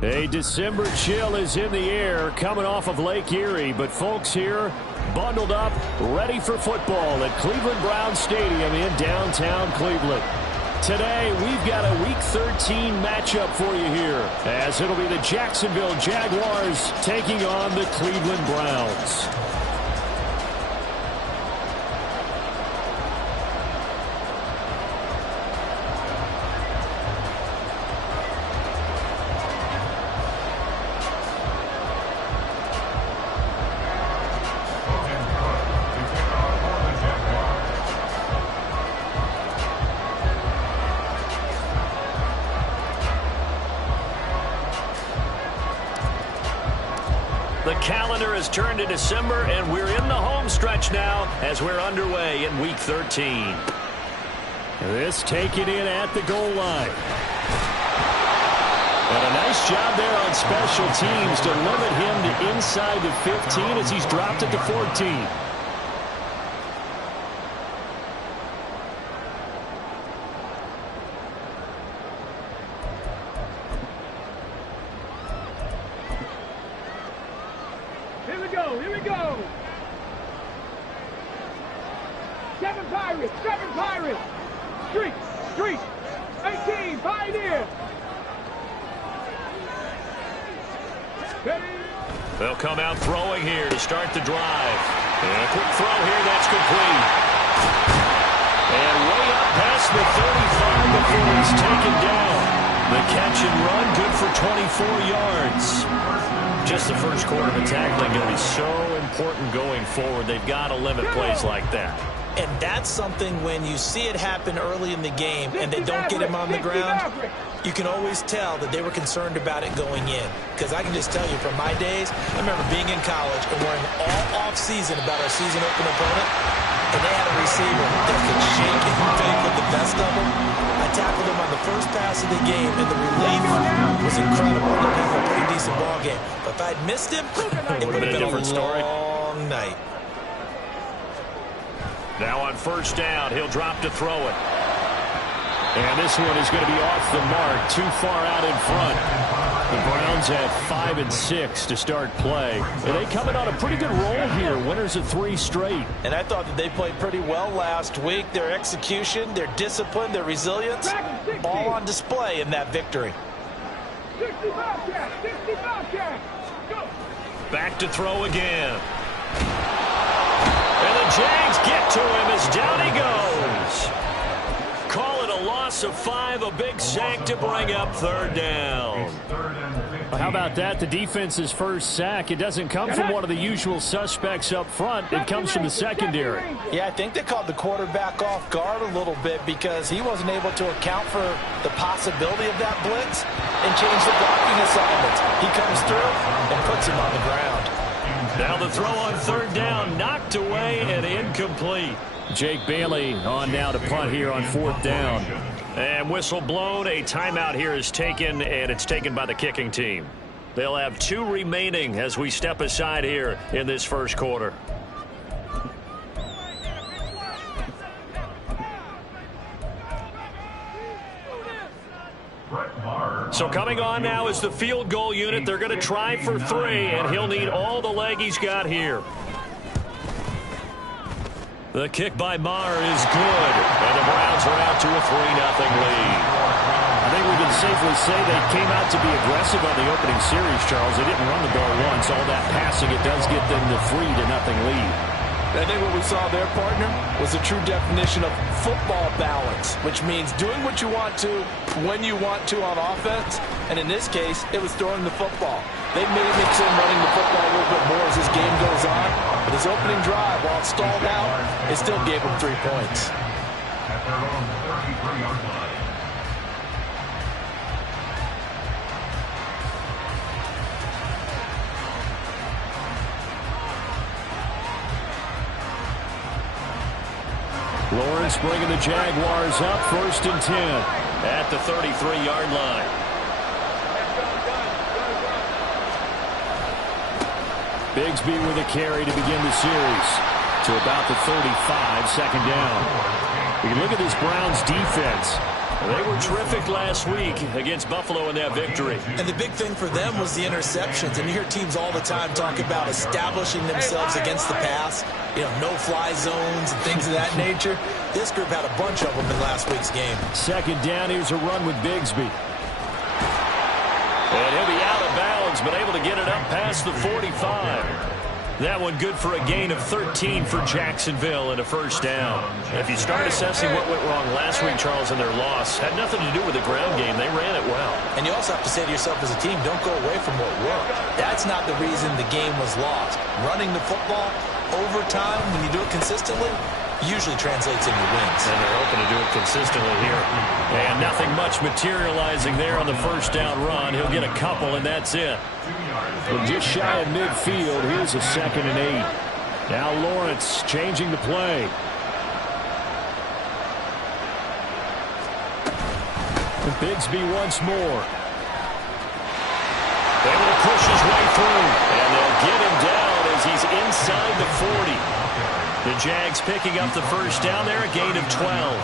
A December chill is in the air coming off of Lake Erie, but folks here bundled up, ready for football at Cleveland Browns Stadium in downtown Cleveland. Today, we've got a Week 13 matchup for you here, as it'll be the Jacksonville Jaguars taking on the Cleveland Browns. The calendar has turned to December, and we're in the home stretch now as we're underway in Week 13. This taken in at the goal line. And a nice job there on special teams to limit him to inside the 15 as he's dropped it to 14. Here we go. Seven Pirates. Street. 18, Pioneer. They'll come out throwing here to start the drive. And a quick throw here, that's complete. And way up past the 35 before he's taken down. The catch and run, good for 24 yards. Just the first quarter of tackling going to be so important going forward. They've got to limit plays like that. And that's something when you see it happen early in the game and they don't get him on the ground, you can always tell that they were concerned about it going in. Because I can just tell you from my days, I remember being in college and worrying all off-season about our season opener opponent, and they had a receiver that could shake and fake with the best of them. I tackled him on the first pass of the game, and the relief was incredible. They'd have a pretty decent ball game. But if I'd missed him, it would have been a long night. Now on first down, he'll drop to throw it. And this one is going to be off the mark, too far out in front. The Browns have 5 and 6 to start play. And they coming on a pretty good roll here, winners of 3 straight. And I thought that they played pretty well last week. Their execution, their discipline, their resilience, all on display in that victory. 60 Bobcats. Go. Back to throw again. And the Jags get to him as down he goes. Call it a loss of 5, a big sack to bring up third down. How about that? The defense's first sack. It doesn't come from one of the usual suspects up front. It comes from the secondary. Yeah, I think they caught the quarterback off guard a little bit because he wasn't able to account for the possibility of that blitz and change the blocking assignments. He comes through and puts him on the ground. Now the throw on third down, knocked away and incomplete. Jake Bailey on now to punt here on fourth down. And whistle blown, a timeout here is taken, and it's taken by the kicking team. They'll have 2 remaining as we step aside here in this first quarter. So coming on now is the field goal unit. They're going to try for 3, and he'll need all the leg he's got here. The kick by Maher is good, and the Browns are out to a 3-0 lead. I think we can safely say they came out to be aggressive on the opening series, Charles. They didn't run the ball once. All that passing, it does get them the 3-0 lead. I think what we saw there, partner, was a true definition of football balance, which means doing what you want to when you want to on offense. And in this case, it was throwing the football. They may mix in running the football a little bit more as this game goes on. But his opening drive, while it stalled out, it still gave him 3 points. At their own 33-yard line. Lawrence bringing the Jaguars up, 1st and 10 at the 33-yard line. Bigsby with a carry to begin the series to about the 35, 2nd down. We can look at this Browns defense. They were terrific last week against Buffalo in that victory. And the big thing for them was the interceptions. And you hear teams all the time talk about establishing themselves against the pass, no-fly zones and things of that nature. This group had a bunch of them in last week's game. Second down, here's a run with Bigsby. And he'll be out of bounds, but able to get it up past the 45. That one good for a gain of 13 for Jacksonville and a first down. If you start assessing what went wrong last week, Charles, in their loss, had nothing to do with the ground game. They ran it well. And you also have to say to yourself as a team, don't go away from what worked. That's not the reason the game was lost. Running the football over time, when you do it consistently, usually translates into wins. And they're hoping to do it consistently here. And nothing much materializing there on the first down run. He'll get a couple, and that's it. Well, just shy of midfield. Here's a 2nd and 8. Now Lawrence changing the play. Bigsby once more. Able to push his way through. And they'll get him down as he's inside the 40. The Jags picking up the first down there, a gain of 12.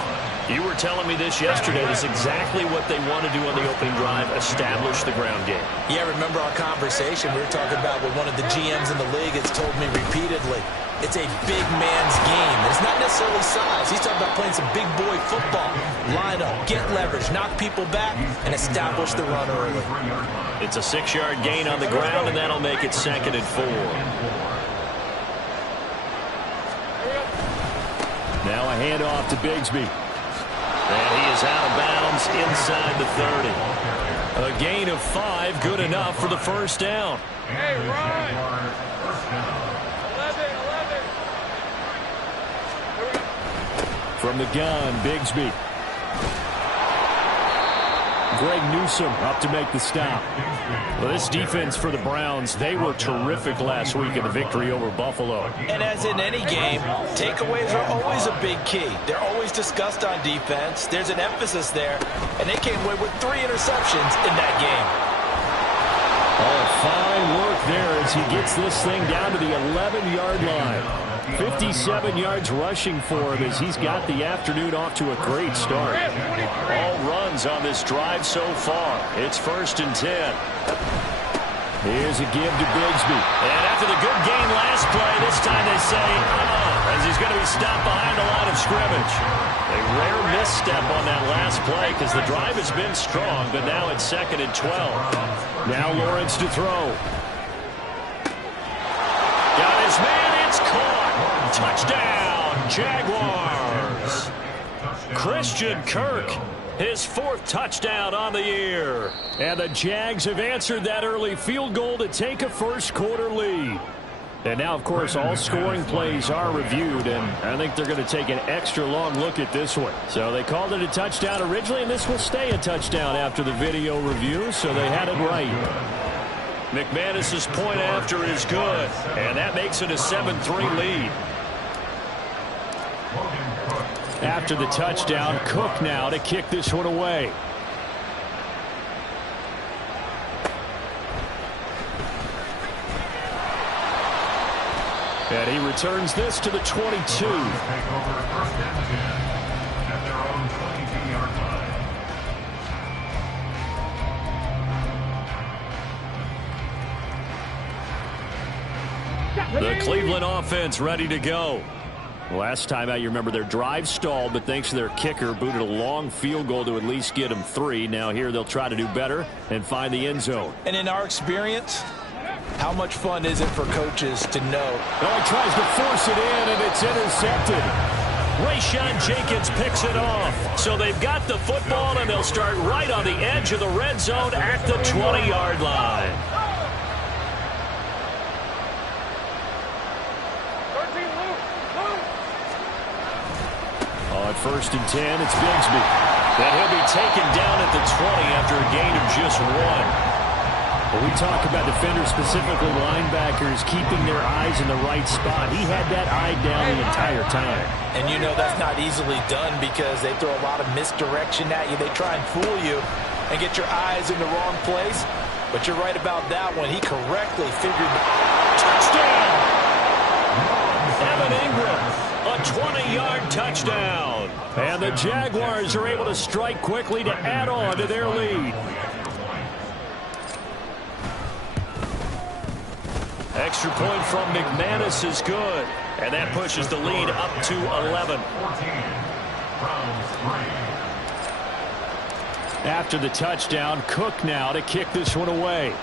You were telling me this yesterday. That's exactly what they want to do on the opening drive, establish the ground game. Yeah, remember our conversation? We were talking about what one of the GMs in the league has told me repeatedly. It's a big man's game. It's not necessarily size. He's talking about playing some big boy football. Line up, get leverage, knock people back, and establish the run early. It's a 6-yard gain on the ground, and that'll make it 2nd and 4. Now a handoff to Bigsby. And he is out of bounds inside the 30. A gain of 5, good enough for the first down. Hey, Ryan. 11. From the gun, Bigsby. Greg Newsome up to make the stop. Well, this defense for the Browns, they were terrific last week in the victory over Buffalo. And as in any game, takeaways are always a big key. They're always discussed on defense. There's an emphasis there, and they came away with 3 interceptions in that game. Oh, fine work there as he gets this thing down to the 11-yard line. 57 yards rushing for him as he's got the afternoon off to a great start. All runs on this drive so far. It's 1st and 10. Here's a give to Bigsby. And after the good game last play, this time they say, as he's going to be stopped behind the line of scrimmage. A rare misstep on that last play because the drive has been strong, but now it's 2nd and 12. Now Lawrence to throw. Got his man, it's caught. Touchdown, Jaguars. Christian Kirk, his 4th touchdown on the year. And the Jags have answered that early field goal to take a first-quarter lead. And now, of course, all scoring plays are reviewed, and I think they're going to take an extra long look at this one. So they called it a touchdown originally, and this will stay a touchdown after the video review, so they had it right. McManus's point after is good, and that makes it a 7-3 lead. After the touchdown, Cook now to kick this one away. And he returns this to the 22. The Cleveland offense ready to go. Last time out, you remember their drive stalled, but thanks to their kicker, booted a long field goal to at least get them 3. Now here they'll try to do better and find the end zone. And in our experience, how much fun is it for coaches to know? Oh, he tries to force it in, and it's intercepted. Rayshawn Jenkins picks it off. So they've got the football, and they'll start right on the edge of the red zone at the 20-yard line. On 1st and 10, it's Bigsby. And he'll be taken down at the 20 after a gain of just 1. When we talk about defenders, specifically linebackers, keeping their eyes in the right spot, he had that eye down the entire time. And you know that's not easily done because they throw a lot of misdirection at you. They try and fool you and get your eyes in the wrong place. But you're right about that one. He correctly figured the touchdown. Evan Ingram, a 20-yard touchdown. And the Jaguars are able to strike quickly to add on to their lead. Extra point from McManus is good. And that pushes the lead up to 11. After the touchdown, Cook now to kick this one away.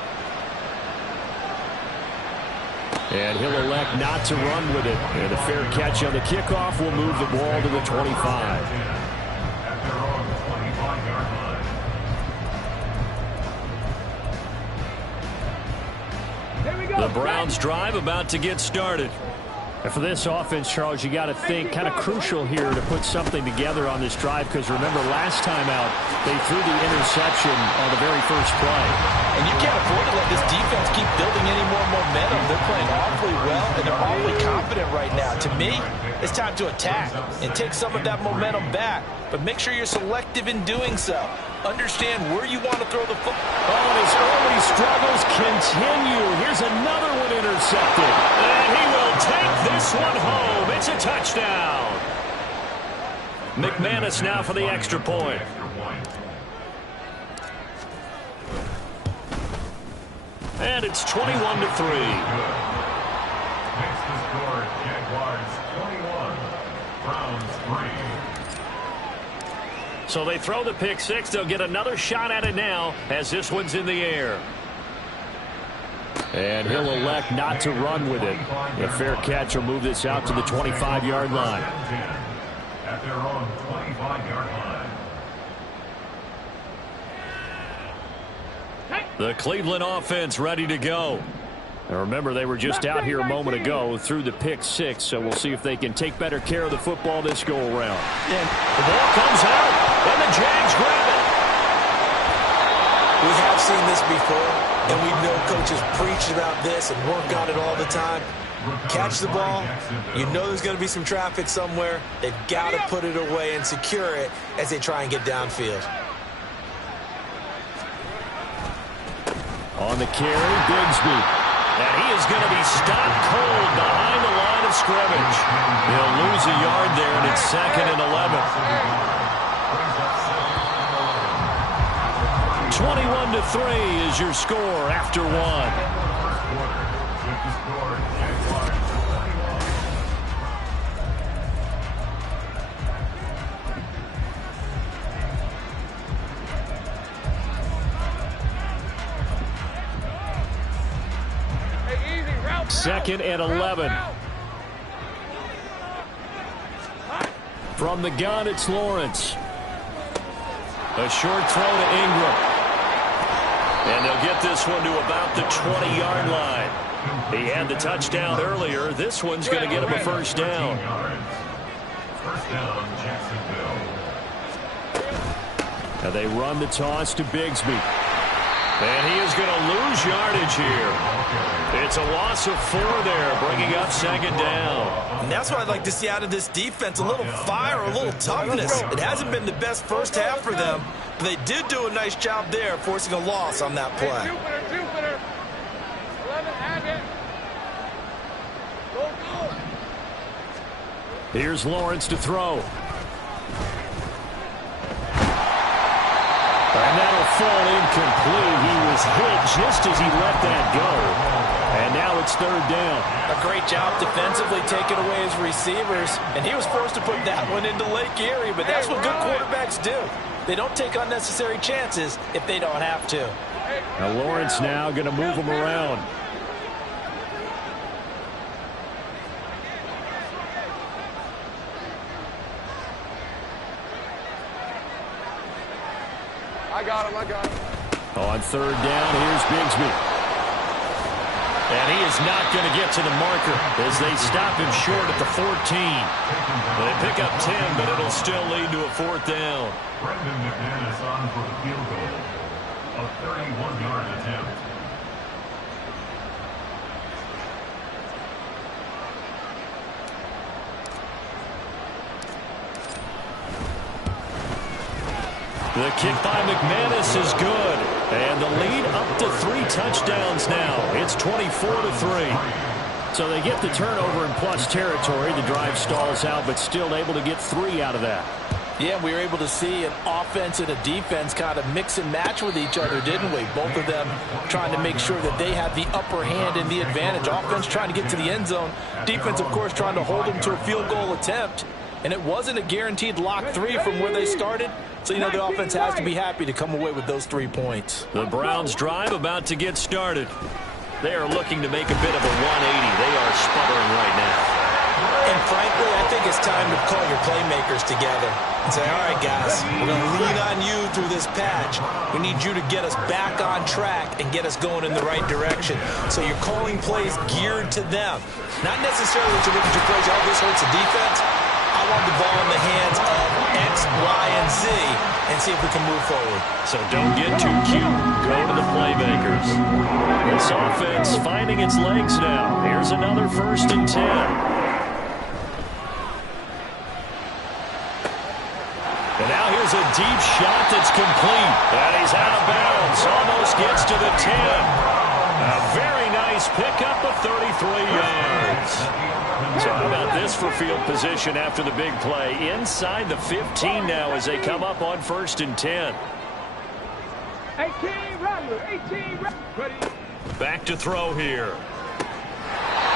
And he'll elect not to run with it. And a fair catch on the kickoff will move the ball to the 25. The Browns drive about to get started. And for this offense, Charles, you got to think kind of crucial here to put something together on this drive, because remember last time out they threw the interception on the very first play. And you can't afford to let this defense keep building any more momentum. They're playing awfully well, and they're awfully confident right now. To me, it's time to attack and take some of that momentum back, but make sure you're selective in doing so. Understand where you want to throw the football. Oh, and his early struggles continue. Here's another one intercepted. And he will take this one home. It's a touchdown. McManus now for the extra point. And it's 21-3. Next to score, Jaguars 21, Browns 3. So they throw the pick six. They'll get another shot at it now as this one's in the air. And he'll elect not to run with it. A fair catch will move this out to the 25-yard line. At their own 25-yard line. The Cleveland offense ready to go. And remember, they were just out here a moment ago through the pick six, so we'll see if they can take better care of the football this go-around. And the ball comes out, and the Jags grab it. We have seen this before, and we know coaches preach about this and work on it all the time. Catch the ball. You know there's going to be some traffic somewhere. They've got to put it away and secure it as they try and get downfield. On the carry, Bigsby. And he is going to be stopped cold behind the line of scrimmage. He'll lose a yard there, and it's 2nd and 11. 21-3 is your score after one. Second and 11. From the gun, it's Lawrence. A short throw to Ingram. And they'll get this one to about the 20-yard line. He had the touchdown earlier. This one's going to get him a first down. First down, Jacksonville. Now they run the toss to Bigsby. And he is going to lose yardage here. It's a loss of 4 there, bringing up 2nd down. And that's what I'd like to see out of this defense, a little fire, a little toughness. It hasn't been the best first half for them, but they did do a nice job there, forcing a loss on that play. Jupiter. 11, Haggett. Go. Here's Lawrence to throw. And that'll fall incomplete. He was hit just as he let that go. And now it's 3rd down. A great job defensively taking away his receivers. And he was forced to put that one into Lake Erie. But that's what good quarterbacks do. They don't take unnecessary chances if they don't have to. Now Lawrence now going to move him around. I got him. On 3rd down, here's Bigsby. And he is not going to get to the marker as they stop him short at the 14. They pick up 10, but it'll still lead to a 4th down. Brendan McManus on for the field goal. A 31-yard attempt. The kick by McManus is good. And the lead up to 3 touchdowns now. It's 24-3. So they get the turnover in plus territory. The drive stalls out, but still able to get 3 out of that. Yeah, we were able to see an offense and a defense kind of mix and match with each other, didn't we? Both of them trying to make sure that they had the upper hand and the advantage. Offense trying to get to the end zone. Defense, of course, trying to hold them to a field goal attempt. And it wasn't a guaranteed lock 3 from where they started. So, the offense has to be happy to come away with those 3 points. The Browns drive about to get started. They are looking to make a bit of a 180. They are sputtering right now. And frankly, I think it's time to call your playmakers together and say, all right, guys, we're going to lean on you through this patch. We need you to get us back on track and get us going in the right direction. So you're calling plays geared to them. Not necessarily that you look at your plays, oh, this hurts the defense. I want the ball in the hands of X, Y, and Z and see if we can move forward. So don't get too cute. Go to the playmakers. This offense finding its legs now. Here's another 1st and 10. And now here's a deep shot that's complete. And he's out of bounds. Almost gets to the 10. A very nice pickup of 33 yards. So how about this for field position after the big play? Inside the 15 now as they come up on 1st and 10. 18 ready. Back to throw here.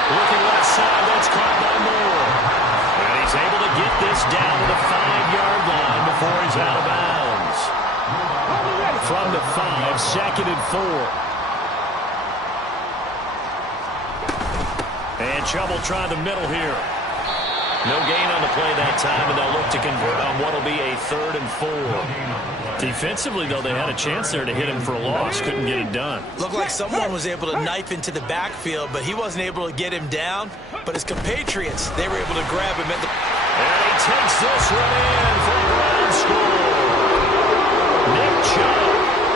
Looking left side, that's caught by Moore. And he's able to get this down to the 5-yard line before he's out of bounds. From the 5, 2nd and 4. And trouble trying the middle here. No gain on the play that time, and they'll look to convert on what will be a 3rd and 4. Defensively, though, they had a chance there to hit him for a loss. Couldn't get it done. Looked like someone was able to knife into the backfield, but he wasn't able to get him down. But his compatriots, they were able to grab him at the... And he takes this one in for a ground score. Nick Chubb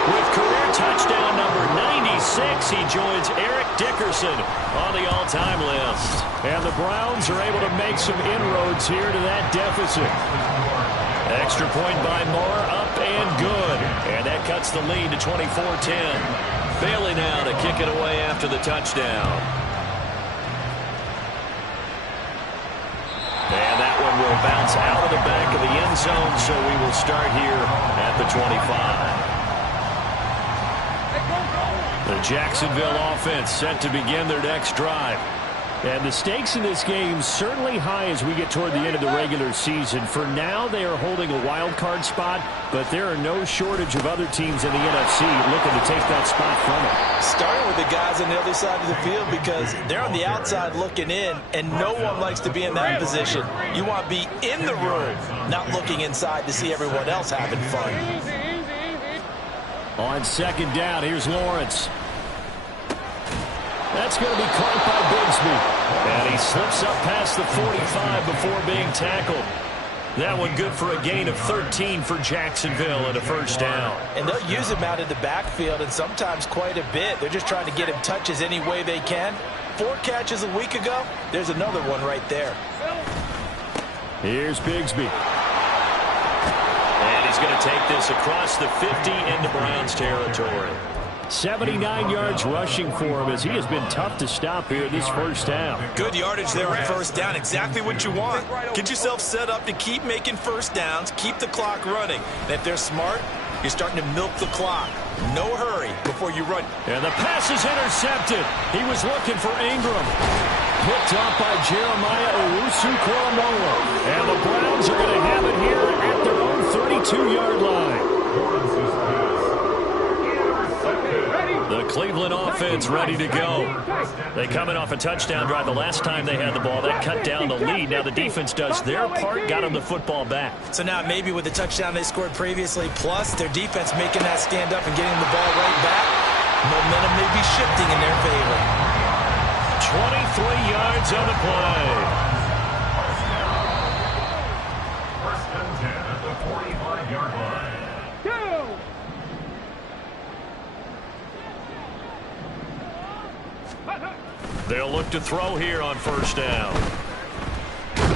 with career touchdown number 96. He joins Eric Dickerson on the all-time list. And the Browns are able to make some inroads here to that deficit. Extra point by Moore, up and good. And that cuts the lead to 24-10. Bailey now to kick it away after the touchdown. And that one will bounce out of the back of the end zone, so we will start here at the 25. The Jacksonville offense set to begin their next drive. And the stakes in this game certainly high as we get toward the end of the regular season. For now, they are holding a wild card spot, but there are no shortage of other teams in the NFC looking to take that spot from them. Starting with the guys on the other side of the field because they're on the outside looking in, and no one likes to be in that position. You want to be in the room, not looking inside to see everyone else having fun. On 2nd down, here's Lawrence. That's going to be caught by Bigsby. And he slips up past the 45 before being tackled. That one good for a gain of 13 for Jacksonville and a 1st down. And they'll use him out in the backfield and sometimes quite a bit. They're just trying to get him touches any way they can. 4 catches a week ago. There's another one right there. Here's Bigsby. And he's going to take this across the 50 into Browns territory. 79 yards rushing for him as he has been tough to stop here this 1st down. Good yardage there on 1st down. Exactly what you want. Get yourself set up to keep making 1st downs, keep the clock running. And if they're smart, you're starting to milk the clock. No hurry before you run. And the pass is intercepted. He was looking for Ingram. Picked up by Jeremiah Owusu-Koramoah. And the Browns are going to have it here at their own 32-yard line. The Cleveland offense ready to go. They coming off a touchdown drive the last time they had the ball. That cut down the lead. Now the defense does their part, got them the football back. So now maybe with the touchdown they scored previously, plus their defense making that stand up and getting the ball right back, momentum may be shifting in their favor. 23 yards on the play. 1st and 10 at the 45-yard line. They'll look to throw here on 1st down. And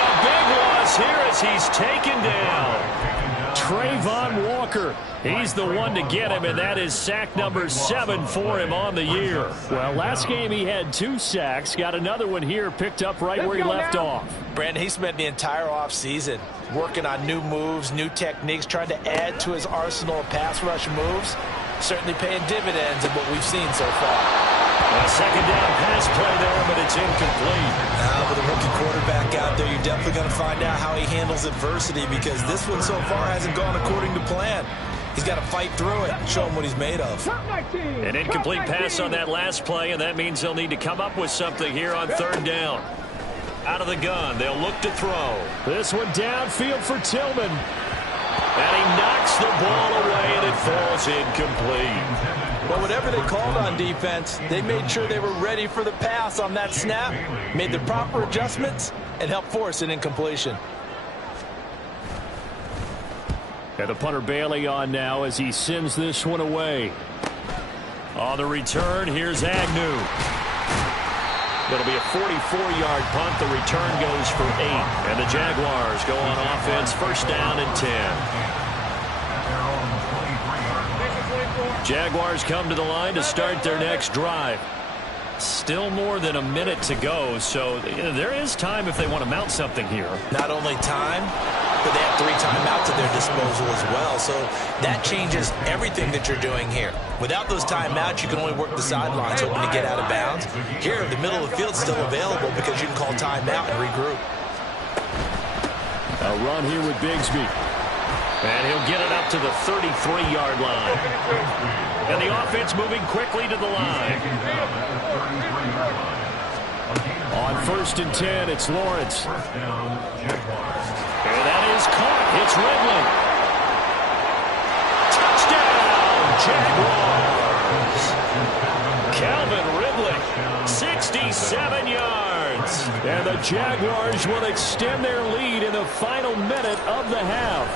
a big loss here as he's taken down. Trayvon Walker. He's the one to get him, and that is sack number 7 for him on the year. Well, last game he had 2 sacks. Got another one here, picked up right where he left off. Brandon, he spent the entire offseason working on new moves, new techniques, trying to add to his arsenal of pass rush moves. Certainly paying dividends in what we've seen so far. A second down pass play there, but it's incomplete. With a rookie quarterback out there, you're definitely going to find out how he handles adversity, because this one so far hasn't gone according to plan. He's got to fight through it and show him what he's made of. An incomplete pass on that last play, and that means they'll need to come up with something here on third down. Out of the gun, they'll look to throw. This one downfield for Tillman. And he knocks the ball away, and it falls incomplete. Well, whatever they called on defense, they made sure they were ready for the pass on that snap, made the proper adjustments, and helped force an incompletion. And the punter Bailey on now as he sends this one away. On the return, here's Agnew. It'll be a 44-yard punt. The return goes for 8. And the Jaguars go on offense, first down and 10. Jaguars come to the line to start their next drive. Still more than a minute to go, so there is time if they want to mount something here. Not only time, but they have 3 timeouts at their disposal as well, so that changes everything that you're doing here. Without those timeouts, you can only work the sidelines, hoping to get out of bounds. Here, the middle of the field is still available because you can call timeout and regroup. A run here with Bigsby. And he'll get it up to the 33-yard line. And the offense moving quickly to the line. On first and 10, it's Lawrence. And that is caught. It's Ridley. Touchdown, Jaguars. Calvin Ridley, 67 yards. And the Jaguars will extend their lead in the final minute of the half.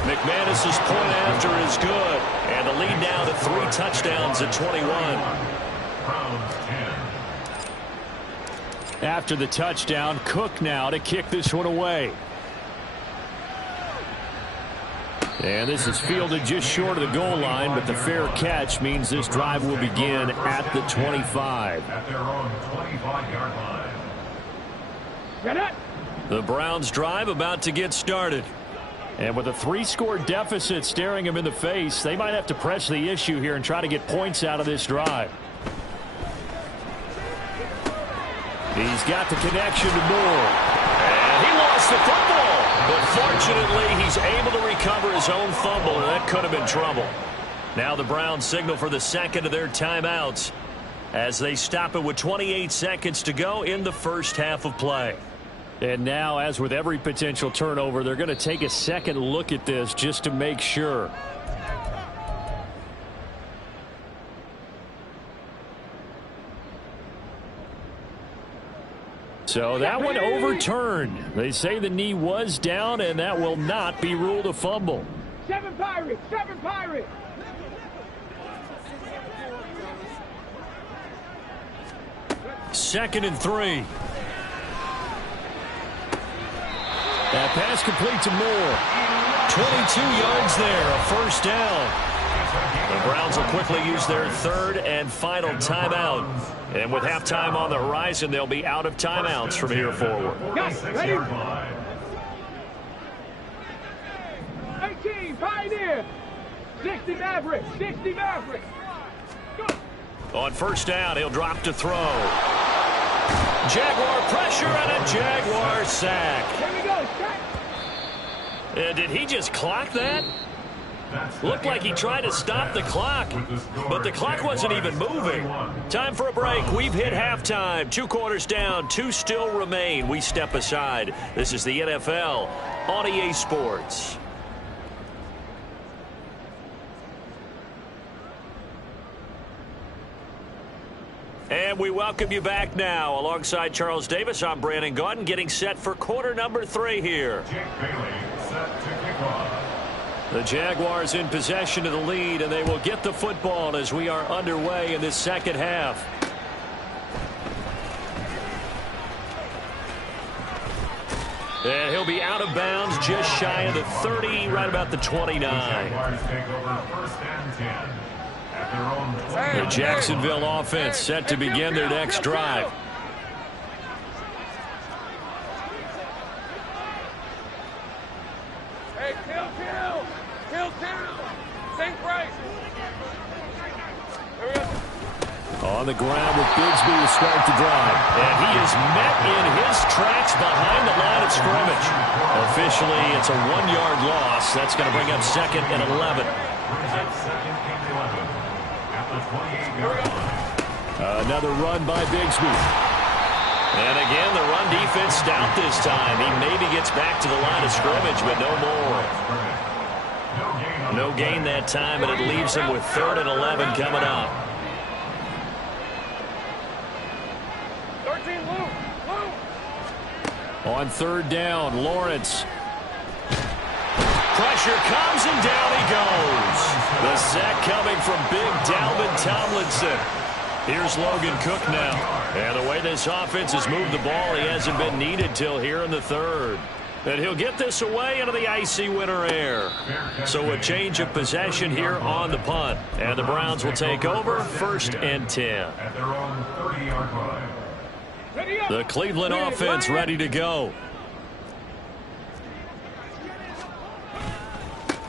McManus's point after is good. And the lead now to 3 touchdowns at 21. After the touchdown, Cook now to kick this one away. And this is fielded just short of the goal line, but the fair catch means this drive will begin at the 25. At their own 25-yard line. The Browns drive about to get started. And with a 3-score deficit staring him in the face, they might have to press the issue here and try to get points out of this drive. He's got the connection to Moore. And he lost the football. But fortunately, he's able to recover his own fumble, and that could have been trouble. Now the Browns signal for the second of their timeouts as they stop it with 28 seconds to go in the first half of play. And now, as with every potential turnover, they're going to take a second look at this just to make sure. So that one overturned. They say the knee was down, and that will not be ruled a fumble. 7 Pirates! 7 Pirates! Second and 3. That pass complete to Moore. 22 yards there, a first down. The Browns will quickly use their third and final timeout. And with halftime on the horizon, they'll be out of timeouts from here forward. Yes, ready? 18, Pioneer. 60 Mavericks, 60 Mavericks. Go. On first down, he'll drop to throw. Jaguar pressure and a Jaguar sack. Here we go, sack. Did he just clock that? Looked like he tried to stop the clock, but the clock wasn't even moving. Time for a break. We've hit halftime. 2 quarters down, 2 still remain. We step aside. This is the NFL on EA Sports. And we welcome you back now. Alongside Charles Davis, I'm Brandon Gaudin, getting set for quarter number 3 here. Jake Bailey set to kick off. The Jaguars in possession of the lead, and they will get the football as we are underway in this second half. And he'll be out of bounds just shy of the 30, right about the 29. Jaguars take over 1st and 10 at their own 20. The Jacksonville offense set to begin their next drive. Hey, kill. Think right. On the ground with Bigsby to start the drive. And he is met in his tracks behind the line of scrimmage. Officially, it's a 1-yard loss. That's going to bring up 2nd and 11. Another run by Bigsby. And again, the run defense stout this time. He maybe gets back to the line of scrimmage, but no more. No gain that time, and it leaves him with 3rd and 11 coming up. 13, Luke. On 3rd down, Lawrence. Pressure comes, and down he goes. The sack coming from big Dalvin Tomlinson. Here's Logan Cook now. And the way this offense has moved the ball, he hasn't been needed till here in the 3rd. And he'll get this away into the icy winter air. So a change of possession here on the punt. And the Browns will take over 1st and 10. At their own 30-yard line. The Cleveland offense ready to go.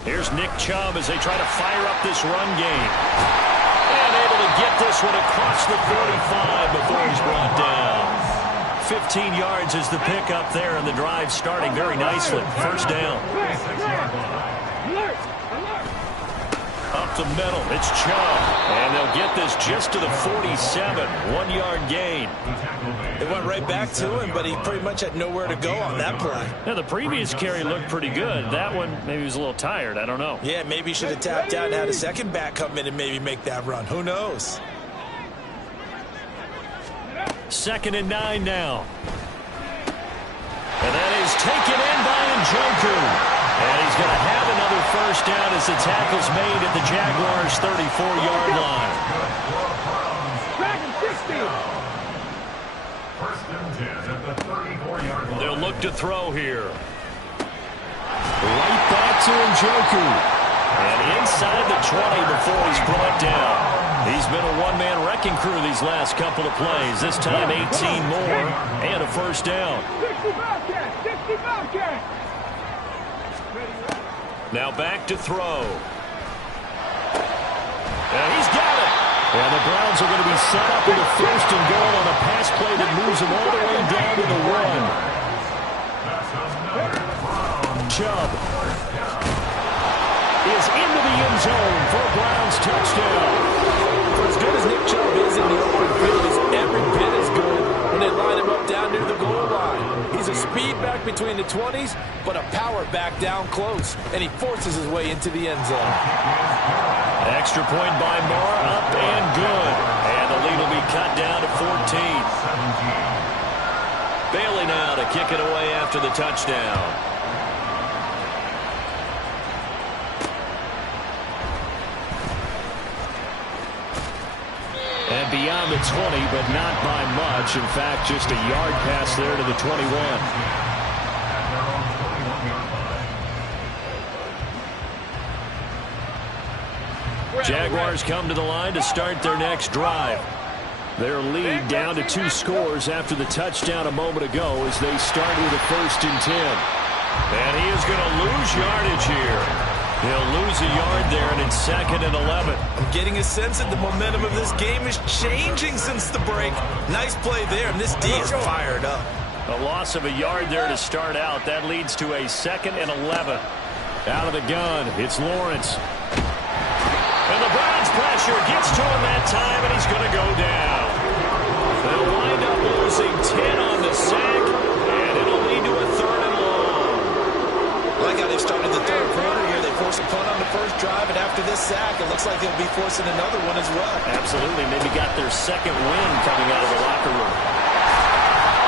Here's Nick Chubb as they try to fire up this run game. And able to get this one across the 45 before he's brought down. 15 yards is the pickup there, and the drive starting very nicely. 1st down. Up the middle, it's Chubb. And they'll get this just to the 47. 1-yard gain. It went right back to him, but he pretty much had nowhere to go on that play. Now, the previous carry looked pretty good. That one, maybe he was a little tired. I don't know. Yeah, maybe he should have tapped out and had a second back come in and maybe make that run. Who knows? 2nd and 9 now. And that is taken in by Njoku. And he's going to have another 1st down as the tackle's made at the Jaguars' 34-yard line. First and 10 at the 34-yard line. They'll look to throw here. Right back to Njoku. And inside the 20 before he's brought down. He's been a one-man wrecking crew these last couple of plays. This time 18 more and a 1st down. 60 Bobcat. Now back to throw. And he's got it. And the Browns are going to be set up in the 1st and goal on a pass play that moves them all the way down to the 1. Chubb is into the end zone for a Browns touchdown. For as good as Nick Chubb is in the open field, he's every bit as good when they line him up down near the goal line. He's a speed back between the 20s, but a power back down close, and he forces his way into the end zone. Extra point by Moore, up and good. And the lead will be cut down to 14. Bailey now to kick it away after the touchdown. And beyond the 20, but not by much. In fact, just a yard pass there to the 21. Jaguars come to the line to start their next drive. Their lead down to 2 scores after the touchdown a moment ago as they start with a 1st and 10. And he is going to lose yardage here. He'll lose a yard there, and it's 2nd and 11. I'm getting a sense that the momentum of this game is changing since the break. Nice play there, and this D is fired up. A loss of a yard there to start out. That leads to a 2nd and 11. Out of the gun, it's Lawrence. And the Browns pressure gets to him that time, and he's going to go down. They'll wind up losing 10 on the sack, and it'll lead to a 3rd and long. Like how they've started the 3rd quarter here. They force a punt on the 1st drive, and after this sack, it looks like they'll be forcing another one as well. Absolutely. Maybe got their 2nd win coming out of the locker room.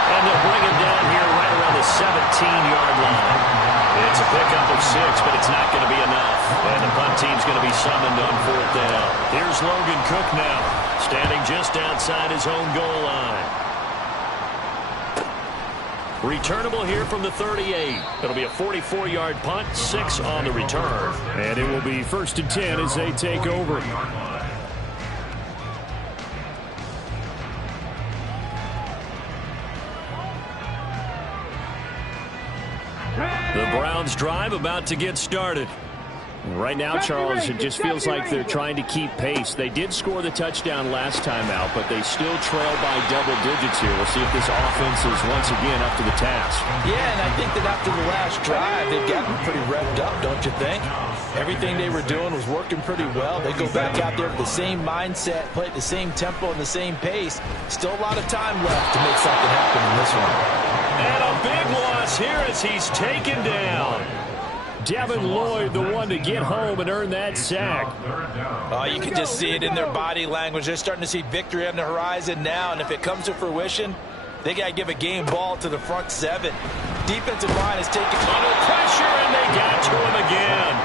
And they'll bring him down here right around the 17-yard line. It's a pickup of 6, but it's not going to be enough. And the punt team's going to be summoned on 4th down. Here's Logan Cook now, standing just outside his own goal line. Returnable here from the 38. It'll be a 44-yard punt, 6 on the return. And it will be 1st and 10 as they take over. The Browns drive about to get started. Right now, Charles, it just feels like they're trying to keep pace. They did score the touchdown last time out, but they still trail by double digits here. We'll see if this offense is once again up to the task. Yeah, and I think that after the last drive, they've gotten pretty revved up, don't you think? Everything they were doing was working pretty well. They go back out there with the same mindset, play at the same tempo and the same pace. Still a lot of time left to make something happen in this one. And a big loss here as he's taken down. Devin Lloyd, the one to get home and earn that sack. Oh, you can just see it in their body language. They're starting to see victory on the horizon now, and if it comes to fruition, they got to give a game ball to the front 7. Defensive line is taking under pressure, and they got to him again.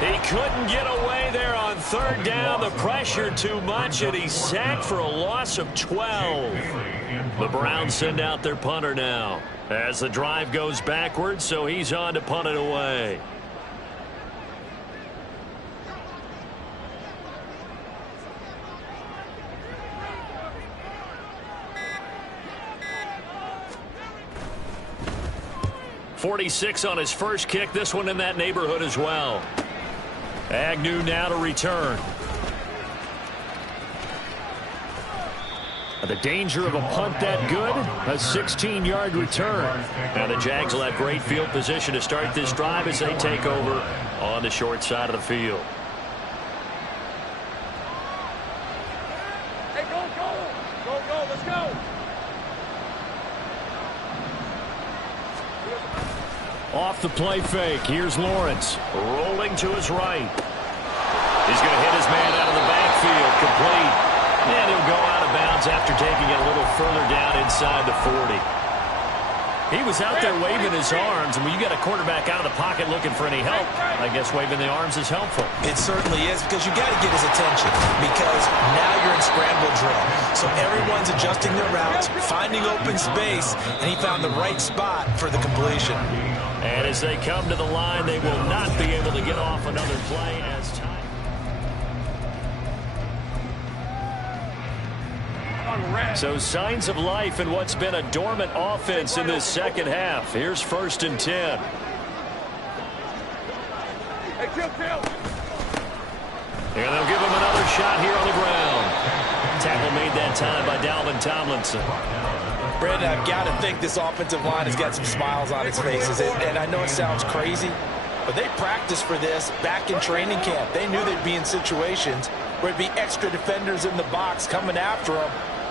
He couldn't get away there on 3rd down. The pressure too much, and he's sacked for a loss of 12. The Browns send out their punter now as the drive goes backwards, so he's on to punt it away. .46 on his first kick. This one in that neighborhood as well. Agnew now to return. The danger of a punt that good, a 16-yard return. Now the Jags will have great field position to start this drive as they take over on the short side of the field. Hey, go, let's go. Off the play fake, here's Lawrence. Rolling to his right. He's going to hit his man out of the backfield, complete. And he'll go out of bounds after taking it a little further down inside the 40. He was out there waving his arms, and when you got a quarterback out of the pocket looking for any help, I guess waving the arms is helpful. It certainly is, because you got to get his attention, because now you're in scramble drill. So everyone's adjusting their routes, finding open space, and he found the right spot for the completion. And as they come to the line, they will not be able to get off another play as time. So signs of life in what's been a dormant offense in this second half. Here's 1st and 10. Hey, chill. And they'll give him another shot here on the ground. Tackle made that time by Dalvin Tomlinson. Brandon, I've got to think this offensive line has got some smiles on its faces. And I know it sounds crazy, but they practiced for this back in training camp. They knew they'd be in situations where it'd be extra defenders in the box coming after them,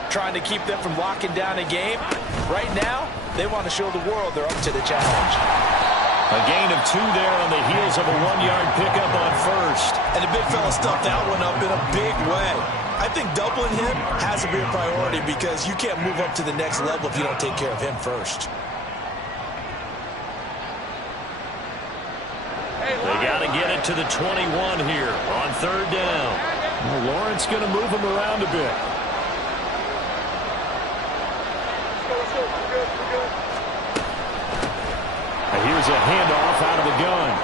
trying to keep them from locking down a game. Right now, they want to show the world they're up to the challenge. A gain of 2 there on the heels of a 1-yard pickup on 1st. And the big fella stuffed that one up in a big way. I think doubling him has to be a priority, because you can't move up to the next level if you don't take care of him first. They got to get it to the 21 here on 3rd down. Well, Lawrence going to move him around a bit. Here's a handoff out of the gun.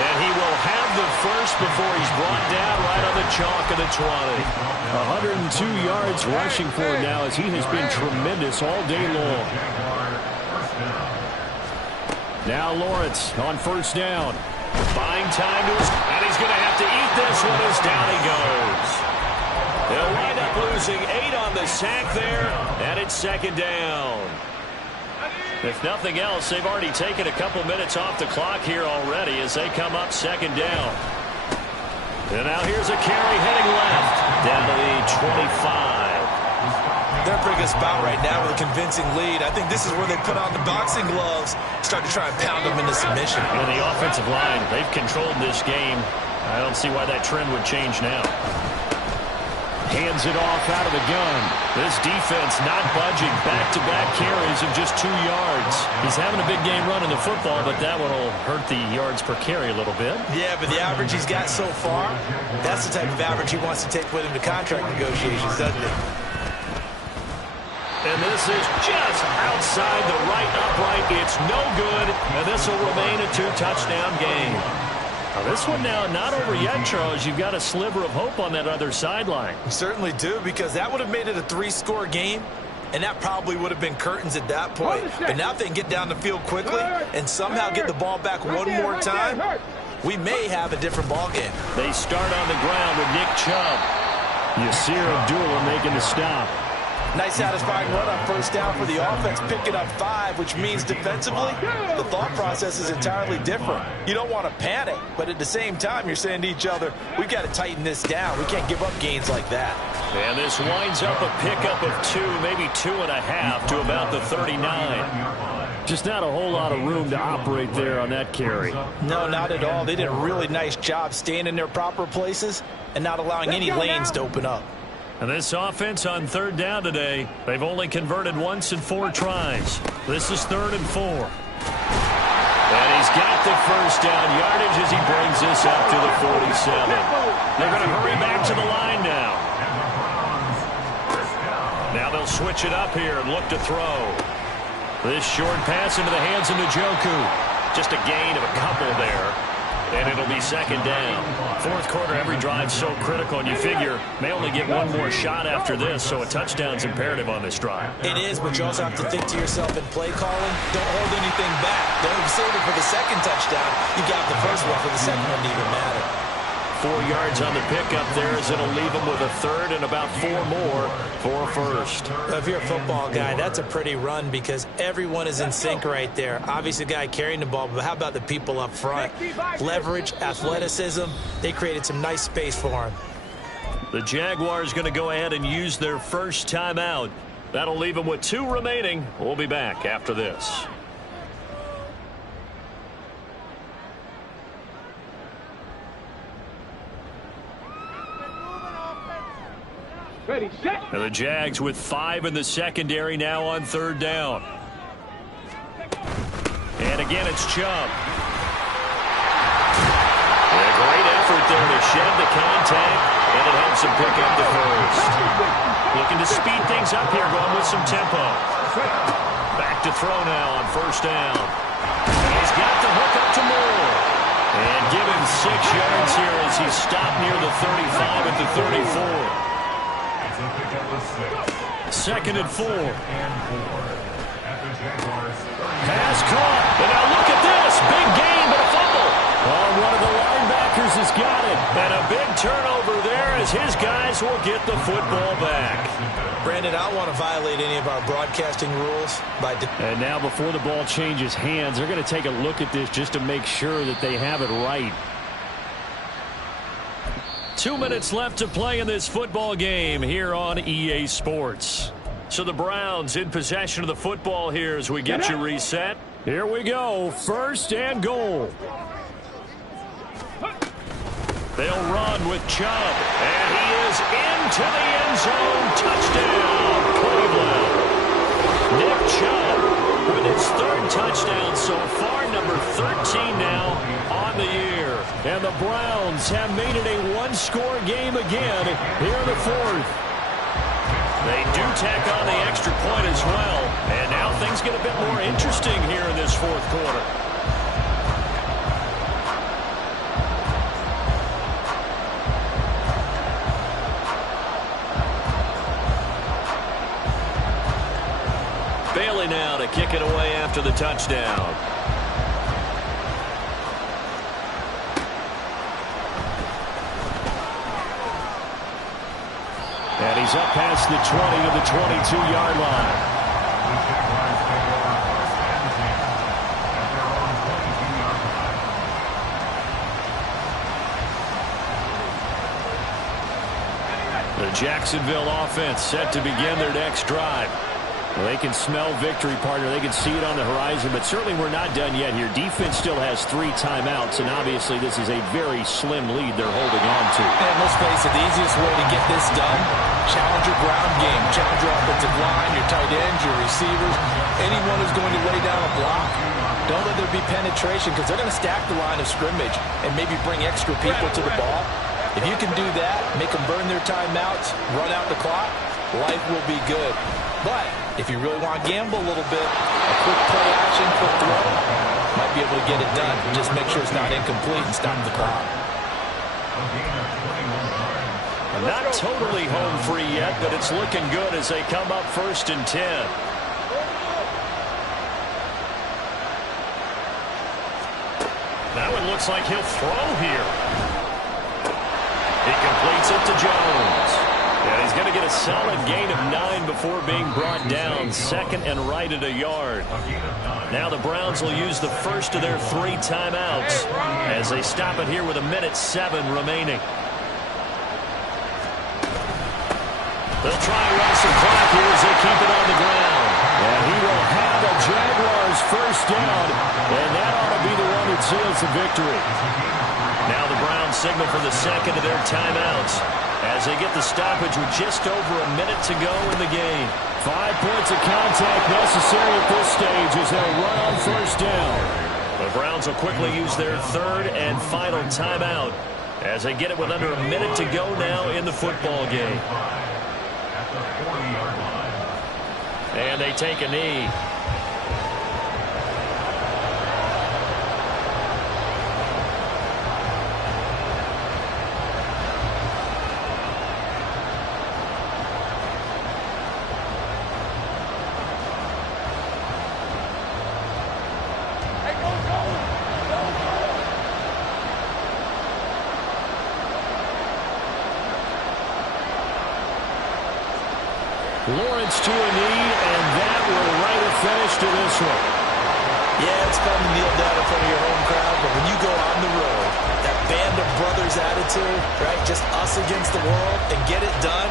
And he will have the first before he's brought down right on the chalk of the 20. 102 yards rushing for him now, as he has been tremendous all day long. Now Lawrence on 1st down. Buying time to his, and he's going to have to eat this one as down he goes. They'll wind up losing 8 on the sack there, and it's 2nd down. If nothing else, they've already taken a couple minutes off the clock here already as they come up 2nd down. And now here's a carry heading left down to the 25. They're in a pretty good spot right now with a convincing lead. I think this is where they put on the boxing gloves, start to try and pound them into submission. And the offensive line, they've controlled this game. I don't see why that trend would change now. Hands it off out of the gun. This defense not budging. Back-to-back carries of just 2 yards. He's having a big game running the football, but that one will hurt the yards per carry a little bit. Yeah, but the average he's got so far, that's the type of average he wants to take with him to contract negotiations, doesn't he? And this is just outside the right upright. It's no good, and this will remain a two-touchdown game. Now this one now not over yet, Charles. You've got a sliver of hope on that other sideline. You certainly do, because that would have made it a 3-score game, and that probably would have been curtains at that point. But now if they can get down the field quickly and somehow get the ball back one more time, we may have a different ball game. They start on the ground with Nick Chubb. Yasir Abdullah making the stop. Nice satisfying run on first down for the offense, picking up 5, which means defensively, the thought process is entirely different. You don't want to panic, but at the same time, you're saying to each other, we've got to tighten this down. We can't give up gains like that. And this winds up a pickup of 2, maybe 2.5 to about the 39. Just not a whole lot of room to operate there on that carry. No, not at all. They did a really nice job staying in their proper places and not allowing any lanes to open up. And this offense on third down today, they've only converted once in 4 tries. This is 3rd and 4. And he's got the first down yardage as he brings this up to the 47. They're going to hurry back to the line now. Now they'll switch it up here and look to throw. This short pass into the hands of Njoku. Just a gain of a couple there. And it'll be 2nd down. Fourth quarter, every drive's so critical, and you figure may only get one more shot after this, so a touchdown's imperative on this drive. It is, but you also have to think to yourself in play calling, don't hold anything back. Don't save it for the second touchdown. You got the first one for the second one to even matter. 4 yards on the pickup there as it'll leave him with a 3rd and about 4 more for a first. If you're a football guy, that's a pretty run because everyone is in sync right there. Obviously, the guy carrying the ball, but how about the people up front? Leverage, athleticism, they created some nice space for him. The Jaguars going to go ahead and use their first timeout. That'll leave them with 2 remaining. We'll be back after this. Ready, set. And the Jags with 5 in the secondary now on 3rd down. And again, it's Chubb. And a great effort there to shed the contact, and it helps him pick up the first. Looking to speed things up here, going with some tempo. Back to throw now on 1st down. And he's got the hook up to Moore. And give him 6 yards here as he's stopped near the 35 at the 34. 2nd and 4. Pass caught. And now look at this. Big gain, but a fumble. Oh, one of the linebackers has got it. And a big turnover there as his guys will get the football back. Brandon, I don't want to violate any of our broadcasting rules. And now before the ball changes hands, they're going to take a look at this just to make sure that they have it right. 2 minutes left to play in this football game here on EA Sports. So the Browns in possession of the football here as we get you reset. Here we go. 1st and goal. They'll run with Chubb. And he is into the end zone. Touchdown, Cleveland. Nick Chubb with his 3rd touchdown so far, number 13 now on the year. And the Browns have made it a 1-score game again here in the 4th. They do tack on the extra point as well. And now things get a bit more interesting here in this 4th quarter. Bailey now to kick it away after the touchdown. And he's up past the 20 to the 22-yard line. The Jacksonville offense set to begin their next drive. Well, they can smell victory, partner. They can see it on the horizon, but certainly we're not done yet here. Defense still has 3 timeouts, and obviously this is a very slim lead they're holding on to. And let's face it, the easiest way to get this done, challenge your ground game, challenge your offensive line, your tight ends, your receivers, anyone who's going to lay down a block. Don't let there be penetration because they're going to stack the line of scrimmage and maybe bring extra people to the ball. If you can do that, make them burn their timeouts, run out the clock, life will be good. But If you really want to gamble a little bit, a quick play action, quick throw, might be able to get it done. Just make sure it's not incomplete and stop the clock. Not totally home free yet, but it's looking good as they come up 1st and 10. Now it looks like he'll throw here. He completes it to Jones. And he's going to get a solid gain of 9 before being brought down. 2nd and right at a yard. Now the Browns will use the first of their 3 timeouts as they stop it here with 1:07 remaining. They'll try and run some clock here as they keep it on the ground. And he will have a Jaguars first down, and that ought to be the one that seals the victory. Now the Browns signal for the second of their timeouts as they get the stoppage with just over a minute to go in the game. 5 points of contact necessary at this stage as they'll run on first down. The Browns will quickly use their 3rd and final timeout as they get it with under a minute to go now in the football game. And they take a knee. Lawrence to a knee, and that will write a finish to this one. Yeah, it's fun to kneel down in front of your home crowd, but when you go on the road, that band of brothers attitude, right, just us against the world, and get it done,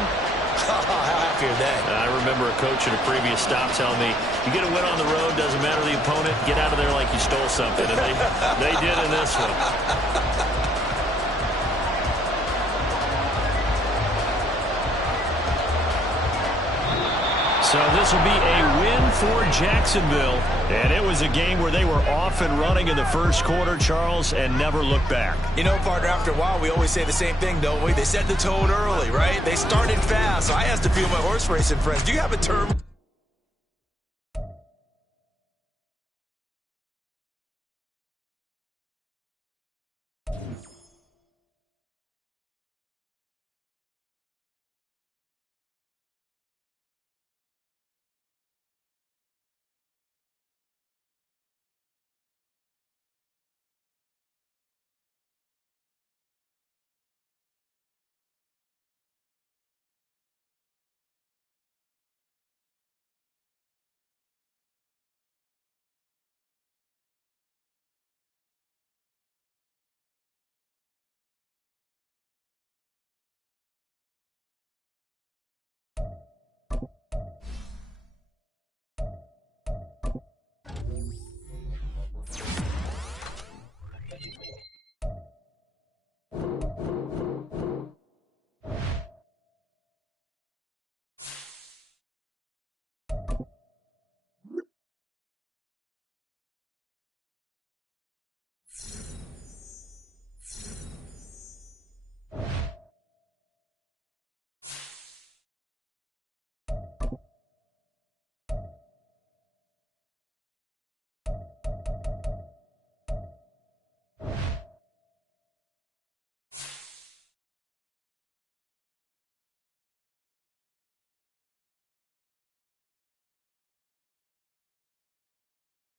how happy are they? I remember a coach at a previous stop telling me, you get a win on the road, doesn't matter the opponent, get out of there like you stole something, and they did in this one. So this will be a win for Jacksonville. And it was a game where they were off and running in the first quarter, Charles, and never looked back. You know, partner, after a while, we always say the same thing, don't we? They set the tone early, right? They started fast. So I asked a few of my horse racing friends, do you have a term